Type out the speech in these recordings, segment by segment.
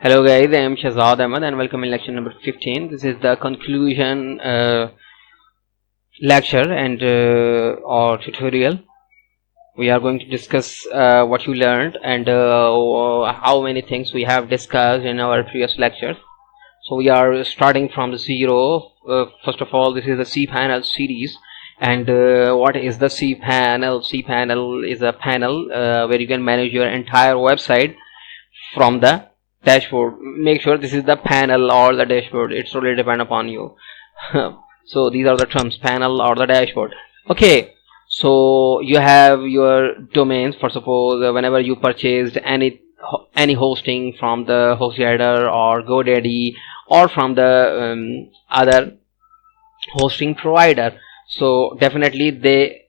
Hello guys, I am Shahzad Ahmed and welcome in lecture number 15. This is the conclusion lecture and or tutorial. We are going to discuss what you learned and how many things we have discussed in our previous lectures. So we are starting from the zero. First of all, this is the cPanel series. And what is the cPanel? cPanel is a panel where you can manage your entire website from the dashboard. Make sure this is the panel or the dashboard, it's totally depend upon you. So these are the terms, panel or the dashboard. Okay, so you have your domains. For suppose whenever you purchased any hosting from the HostGator or GoDaddy or from the other hosting provider, so definitely they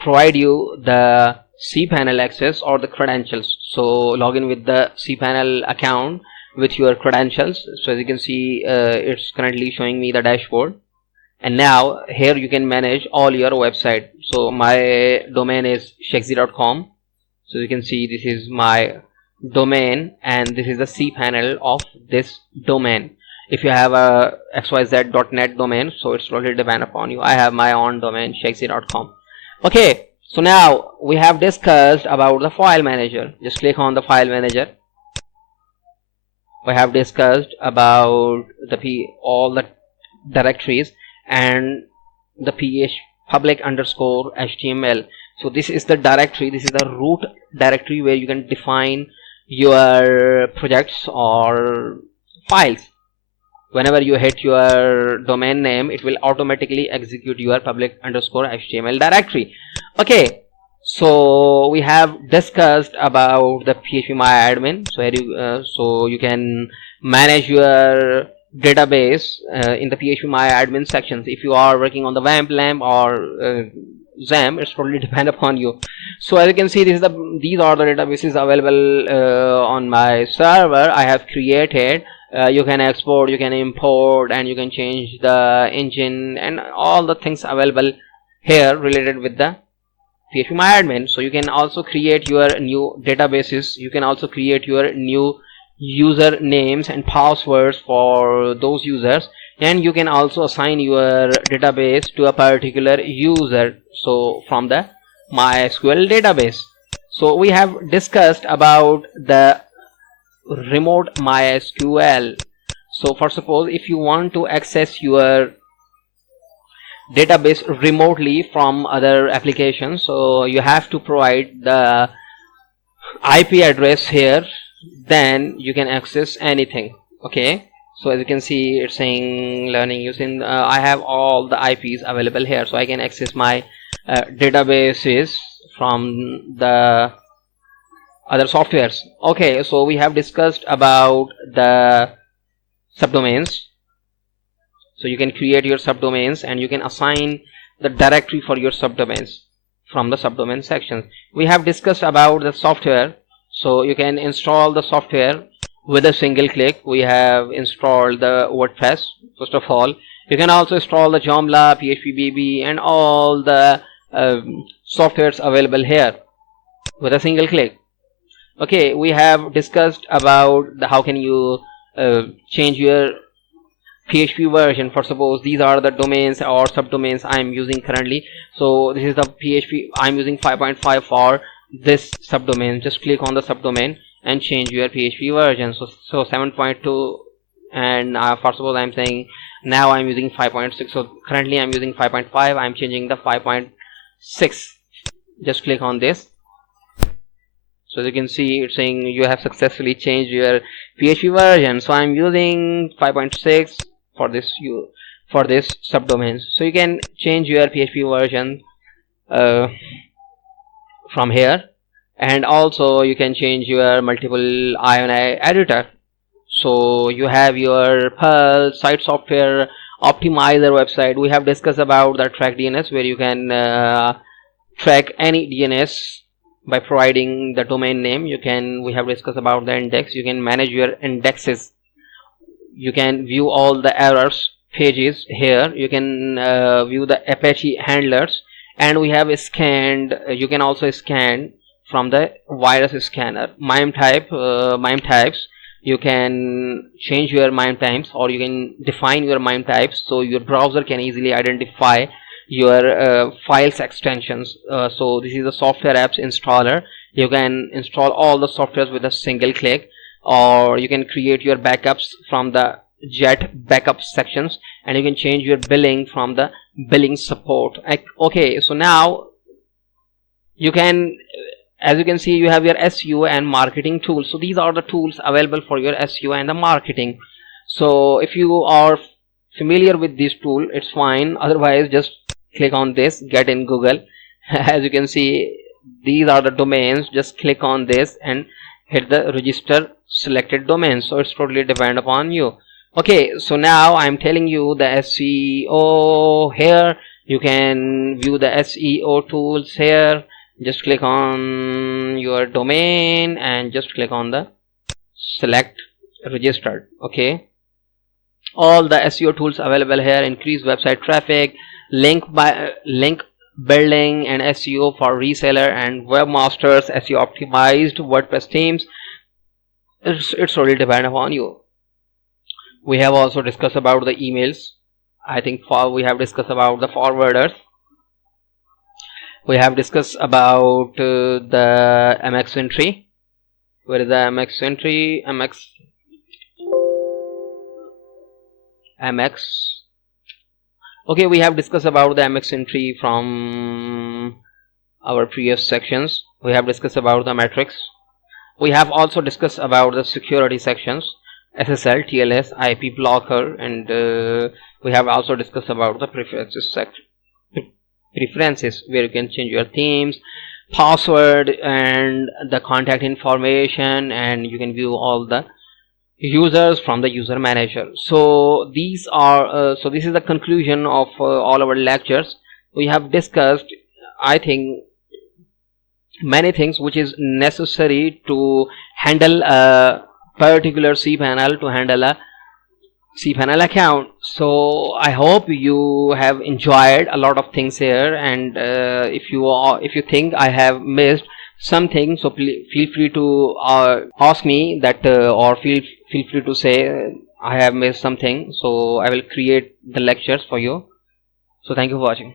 provide you the cPanel access or the credentials. So log in with the cPanel account with your credentials. So as you can see, it's currently showing me the dashboard, and now here you can manage all your website. So my domain is shexy.com. so you can see this is my domain and this is the cPanel of this domain. If you have a xyz.net domain, so it's totally depend upon you. I have my own domain shexy.com. Okay, so now we have discussed about the file manager. Just click on the file manager. We have discussed about all the directories and the public underscore HTML. So this is the directory, this is the root directory where you can define your projects or files. Whenever you hit your domain name, it will automatically execute your public underscore HTML directory. Okay, so we have discussed about the phpMyAdmin. So you can manage your database in the phpMyAdmin sections. If you are working on the WAMP, LAMP or XAMPP, it's totally depend upon you. So as you can see, these are the databases available on my server. I have created. You can export, you can import, and you can change the engine and all the things available here related with the phpMyAdmin. So you can also create your new databases. You can also create your new user names and passwords for those users, and you can also assign your database to a particular user, so from the MySQL database. So we have discussed about the remote MySQL. So for suppose if you want to access your database remotely from other applications, so you have to provide the IP address here, then you can access anything. Okay, so as you can see, it's saying learning using I have all the IPs available here, so I can access my databases from the other softwares. Okay, so we have discussed about the subdomains. So you can create your subdomains and you can assign the directory for your subdomains from the subdomain sections. We have discussed about the software. So you can install the software with a single click. We have installed the WordPress first of all. You can also install the Joomla, PHPBB, and all the softwares available here with a single click. Okay, we have discussed about how can you change your PHP version. For suppose these are the domains or subdomains I am using currently. So this is the PHP I'm using 5.5 for this subdomain. Just click on the subdomain and change your PHP version. So 7.2, and for suppose I'm saying now I'm using 5.6. So currently I'm using 5.5. I'm changing the 5.6. Just click on this. So you can see it's saying you have successfully changed your PHP version. So I'm using 5.6 for this subdomains. So you can change your PHP version from here, and also you can change your multiple INI editor. So you have your Perl site software optimizer website. We have discussed about the track DNS, where you can track any DNS by providing the domain name. We have discussed about the index. You can manage your indexes. You can view all the errors pages here. You can view the Apache handlers, and we have scanned. You can also scan from the virus scanner, MIME types. you can change your MIME times, or you can define your MIME types, so your browser can easily identify your files extensions. So this is the software apps installer. You can install all the softwares with a single click, or you can create your backups from the jet backup sections, and you can change your billing from the billing support. Okay, so now you can, as you can see, you have your SEO and marketing tools. So these are the tools available for your SEO and the marketing. So if you are familiar with this tool, it's fine. Otherwise, just click on this, get in Google. As you can see, these are the domains. Just click on this and hit the register selected domain. So it's totally depend upon you. Okay, so now I'm telling you the SEO here. You can view the SEO tools here. Just click on your domain and just click on the select registered. Okay, all the SEO tools available here: increase website traffic, link building, and SEO for reseller and webmasters, SEO optimized WordPress themes. It's really depend upon you. We have also discussed about the emails. I think we have discussed about the forwarders. We have discussed about the MX entry. Where is the MX entry? MX. Okay, we have discussed about the MX entry from our previous sections. We have discussed about the metrics. We have also discussed about the security sections, SSL, TLS, IP blocker, and we have also discussed about the preferences section. Preferences, where you can change your themes, password, and the contact information, and you can view all the users from the user manager. So these are so this is the conclusion of all our lectures. We have discussed, I think, many things which is necessary to handle a particular cPanel, to handle a cPanel account. So I hope you have enjoyed a lot of things here, and if you think I have missed something, so feel free to ask me that, or feel free to say I have missed something, so I will create the lectures for you. So thank you for watching.